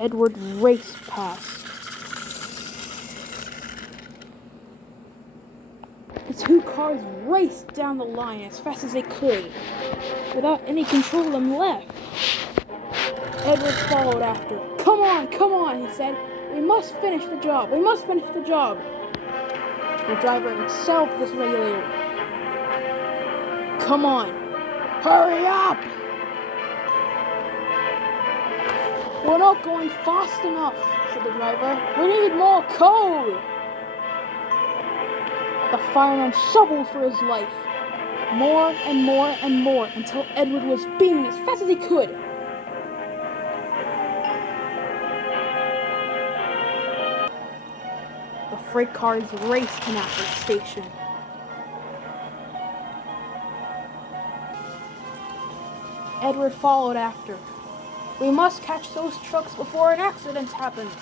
Edward raced past. The two cars raced down the line as fast as they could, without any control of them left. Edward followed after. Come on, he said. We must finish the job. The driver himself dysregulated. Come on, hurry up! We're not going fast enough, said the driver. We need more coal! The fireman shoveled for his life. More and more and more, until Edward was beaming as fast as he could. The freight cars raced to Nashville Station. Edward followed after. We must catch those trucks before an accident happens.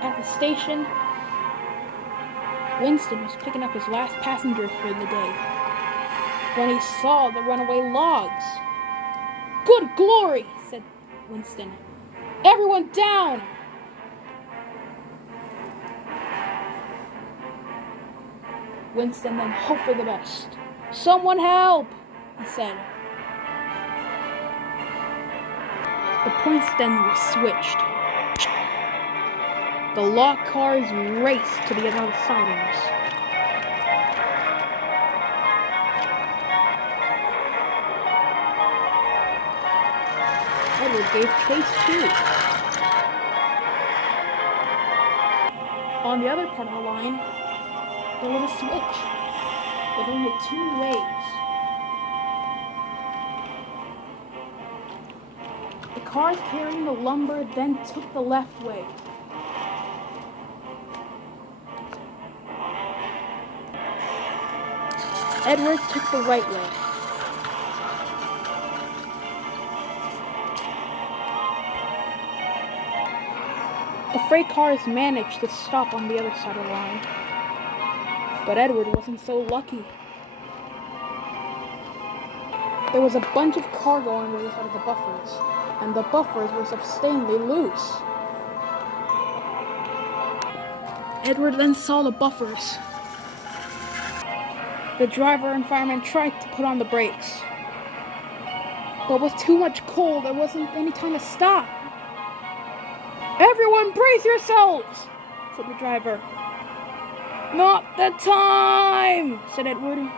At the station, Winston was picking up his last passenger for the day when he saw the runaway logs. Good glory, said Winston. Everyone down! Winston then hoped for the best. Someone help, he said. The points then were switched. The locked cars raced to the other sidings. Edward gave chase too. On the other part of the line, there was a switch with only two ways. The cars carrying the lumber then took the left way. Edward took the right way. The freight cars managed to stop on the other side of the line. But Edward wasn't so lucky. There was a bunch of cargo on the other side of the buffers, and the buffers were substantially loose. Edward then saw the buffers. The driver and fireman tried to put on the brakes. But with too much coal, there wasn't any time to stop. Everyone brace yourselves, said the driver. Not the time, said Edward.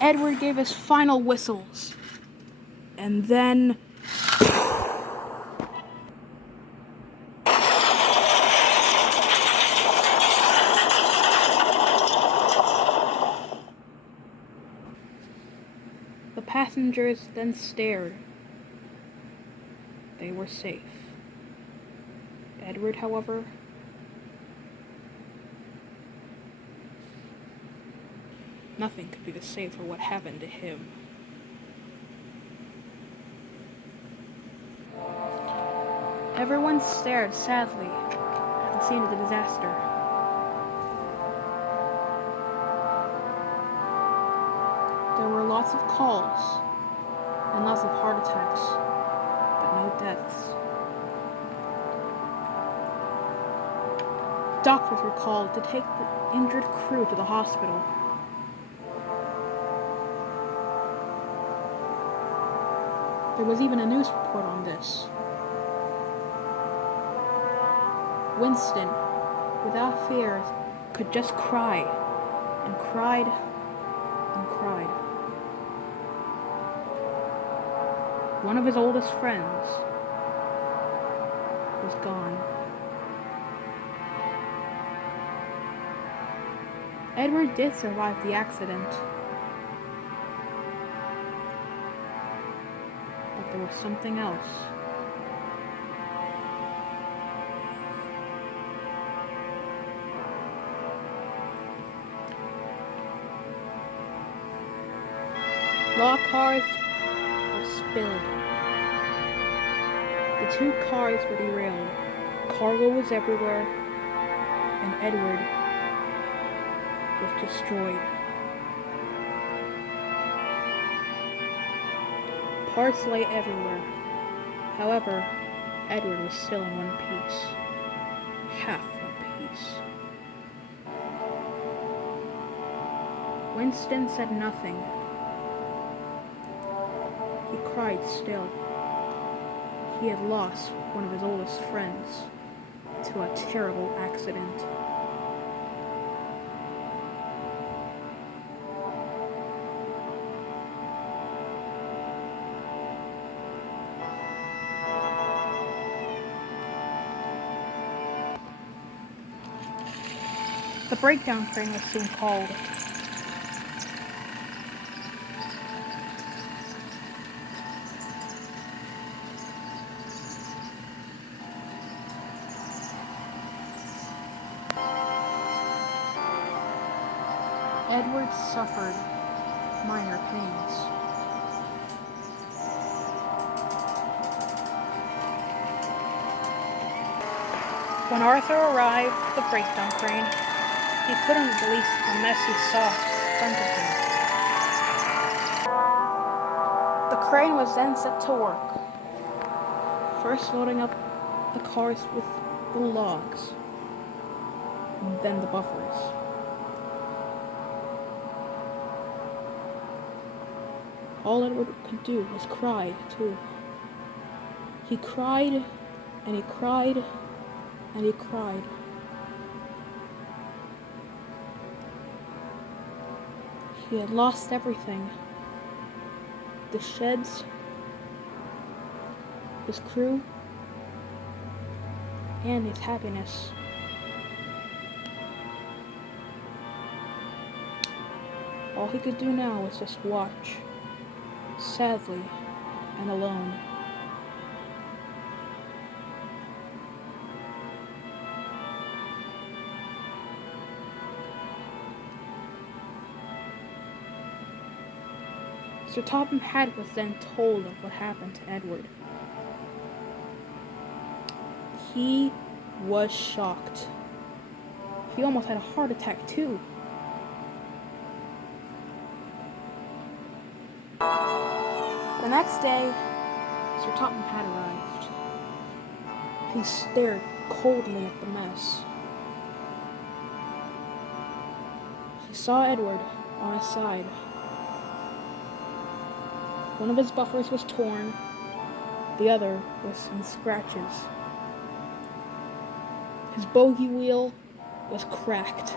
Edward gave his final whistles. And then... The passengers then stared. They were safe. Edward, however, nothing could be the same for what happened to him. Everyone stared sadly at the scene of the disaster. There were lots of calls and lots of heart attacks, but no deaths. Doctors were called to take the injured crew to the hospital. There was even a news report on this. Winston, without fear, could just cry, and cried, and cried. One of his oldest friends was gone. Edward did survive the accident, but there was something else. Lock cars were spilled. The two cars were derailed. Cargo was everywhere, and Edward was destroyed. Parts lay everywhere. However, Edward was still in one piece. Half one piece. Winston said nothing. He cried still. He had lost one of his oldest friends to a terrible accident. The breakdown train was soon called. Edward suffered minor pains. When Arthur arrived at the breakdown train, he couldn't believe the mess he saw in front of him. The crane was then set to work, first loading up the cars with the logs, and then the buffers. All Edward could do was cry, too. He cried, and he cried, and he cried. He had lost everything. The sheds, his crew, and his happiness. All he could do now was just watch, sadly and alone. Sir Topham Hatt was then told of what happened to Edward. He was shocked. He almost had a heart attack too. The next day, Sir Topham Hatt arrived. He stared coldly at the mess. He saw Edward on his side. One of his buffers was torn, the other was in scratches. His bogey wheel was cracked.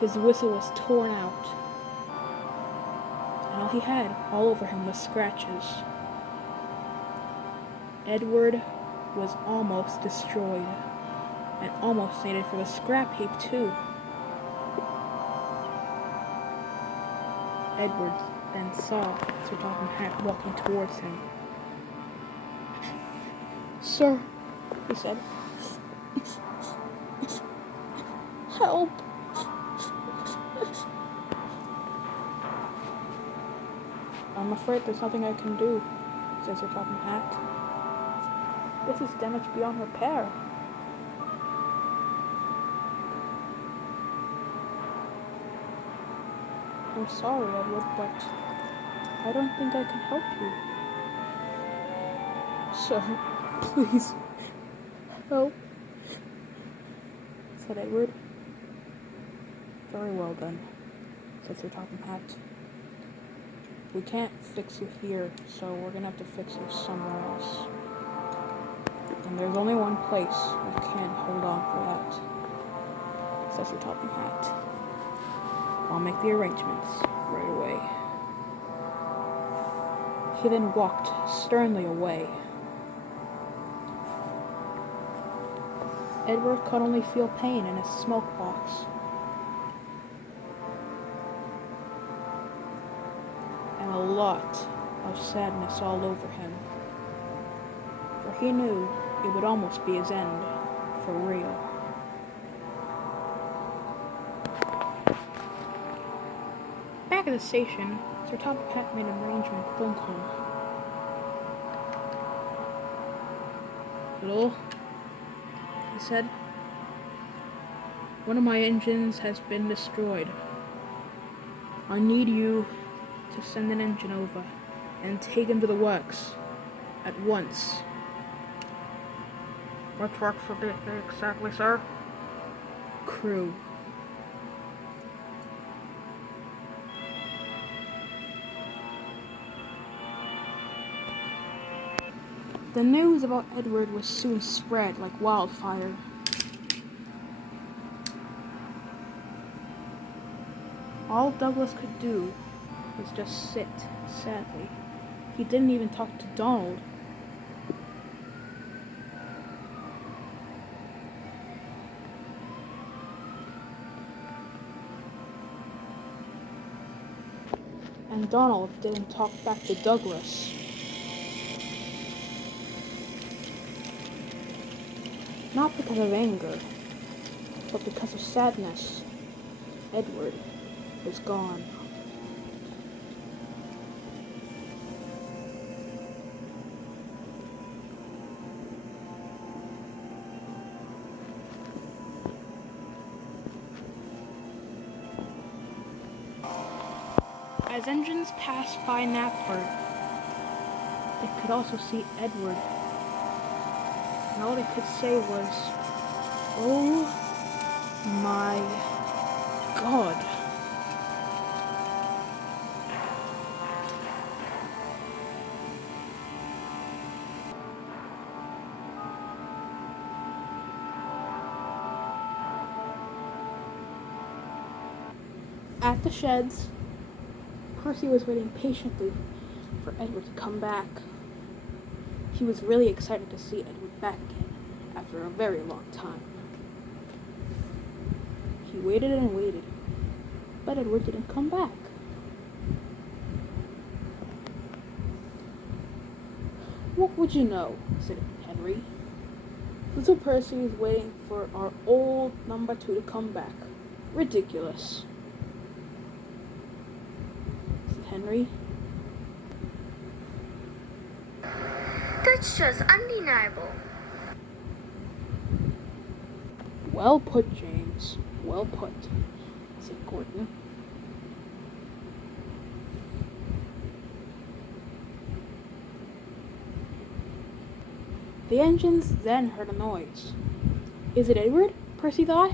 His whistle was torn out. And all he had all over him was scratches. Edward was almost destroyed, and almost needed for the scrap heap too. Edward then saw Sir Topham Hatt walking towards him. "Sir," he said, "help." "I'm afraid there's nothing I can do," said Sir Topham Hatt. "This is damage beyond repair." "I'm sorry, Edward, but I don't think I can help you." "Sir, please, help," said Edward. "Very well then," said Sir Topham Hatt. "We can't fix you here, so we're gonna have to fix you somewhere else. And there's only one place we can't hold on for that," said Sir Topham Hatt. "I'll make the arrangements right away." He then walked sternly away. Edward could only feel pain in his smoke box. And a lot of sadness all over him. For he knew it would almost be his end, for real. Back at the station, Sir Topham Hatt made an arrangement phone call. "Hello?" he said. "One of my engines has been destroyed. I need you to send an engine over." and take him to the works. At once. What works will be exactly, sir? Crew. The news about Edward was soon spread like wildfire. All Douglas could do was just sit, sadly. He didn't even talk to Donald. And Donald didn't talk back to Douglas. Not because of anger, but because of sadness. Edward was gone. As engines passed by Knapford, they could also see Edward. And all they could say was, "Oh my God." At the sheds, Percy was waiting patiently for Edward to come back. He was really excited to see Edward back again after a very long time. He waited and waited, but Edward didn't come back. "What would you know?" said Henry. "Little Percy is waiting for our old number 2 to come back. Ridiculous," said Henry. That's just undeniable. "Well put, James. Well put," said Gordon. The engines then heard a noise. "Is it Edward?" Percy thought.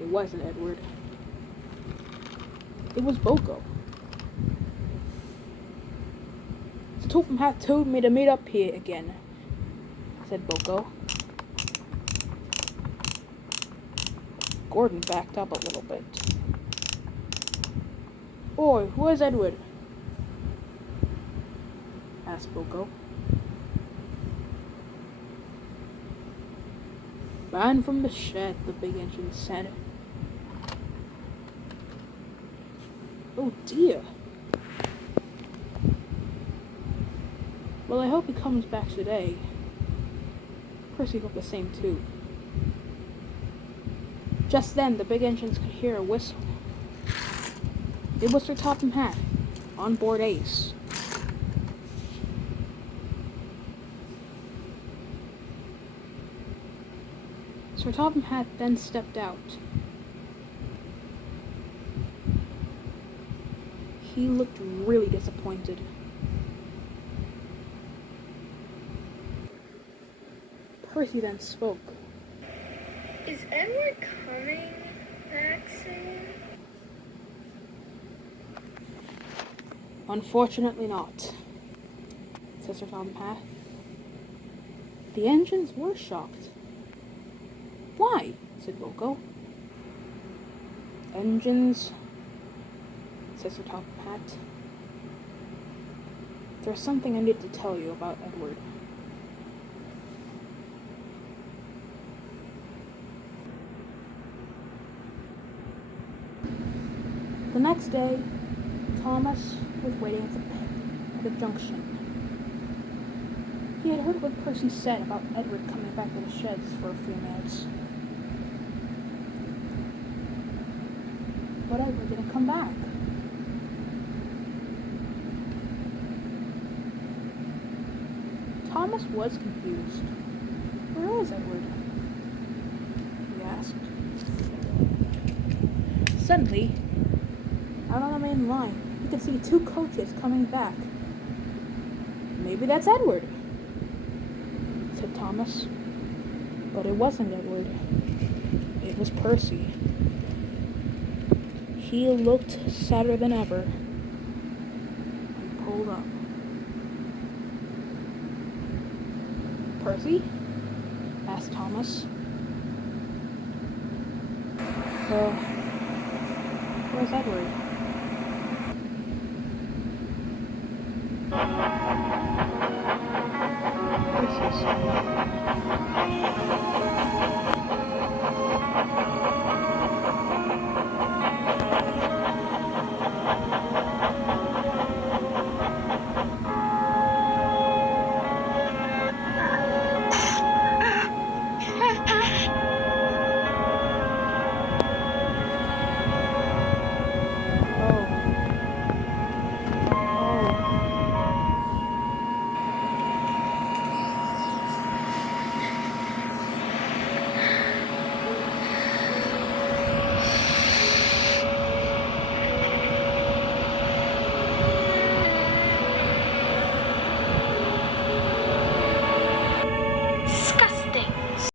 It wasn't Edward. It was Boko. "The Topham Hatt told me to meet up here again," said Boko. Gordon backed up a little bit. "Boy, where's Edward?" asked Boko. "Man from the shed," the big engine said. "Oh dear. Well, I hope he comes back today." Percy hoped the same too. Just then, the big engines could hear a whistle. It was Sir Topham Hatt, on board Ace. Sir Topham Hatt then stepped out. He looked really disappointed. Percy then spoke. Is Edward coming back soon? "Unfortunately not," said Sir Topham Hatt. The engines were shocked. "Why?" said Boko. "Engines," said Sir Topham Hatt. "There's something I need to tell you about Edward." The next day, Thomas was waiting at the junction. He had heard what Percy said about Edward coming back to the sheds for a few minutes. But Edward didn't come back. Thomas was confused. "Where is Edward?" he asked. Suddenly, out on the main line, he could see 2 coaches coming back Maybe that's Edward, said Thomas. But it wasn't Edward. It was Percy. He looked sadder than ever. He pulled up. Percy? Asked Thomas. Well, where's Edward?